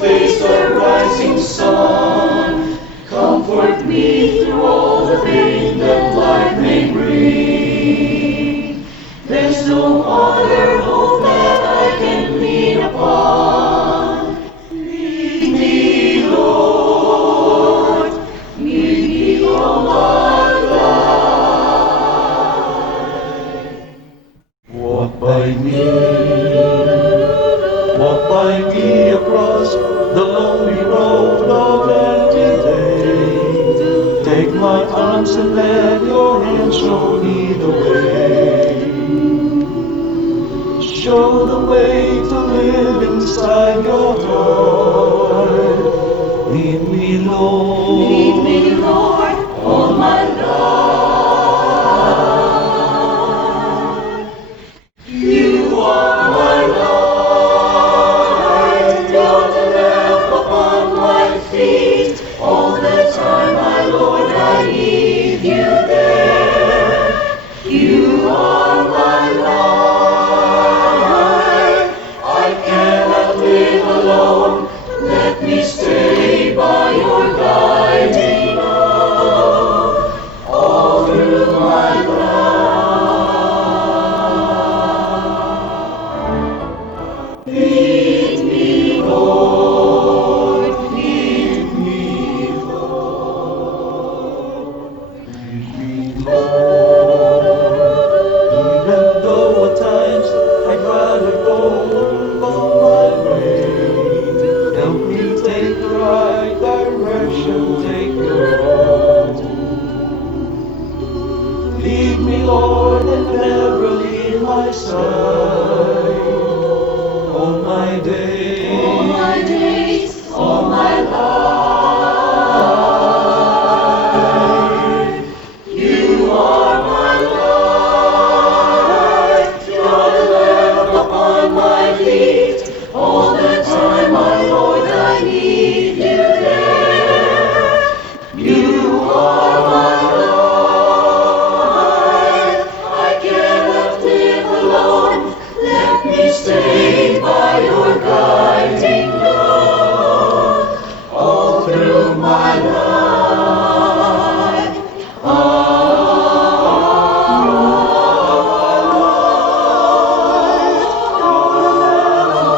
face the rising sun. Comfort me through all the pain that life may bring. There's no other hope that I can lean upon. Lead me, Lord, lead me all my life. Walk by me across the lonely road of empty day. Take my arms and let your hand show me the way. Show the way to live inside your heart. Lead me, Lord. Lead me, Lord, all my life. You are my light. You're the lamp upon my feet. All the time, my Lord, I need you there. You are my light. I cannot live alone. Let me stay by your guiding love all through my life. Lead me, Lord, lead me, Lord, lead me, Lord. Even though at times I'd rather go on my way, help me take the right direction, take your road. Lead me, Lord, and never leave my side. All my days, All my days, all my life. you are my light. You're the lamp upon my feet. All the time, my Lord, I need you there. You are my light. I cannot live alone. Let me stay by your guiding love all through my life.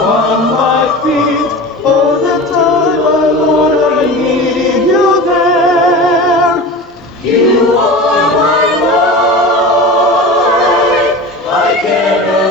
On my feet, all the time, my Lord, I need you there. You are my life. I cannot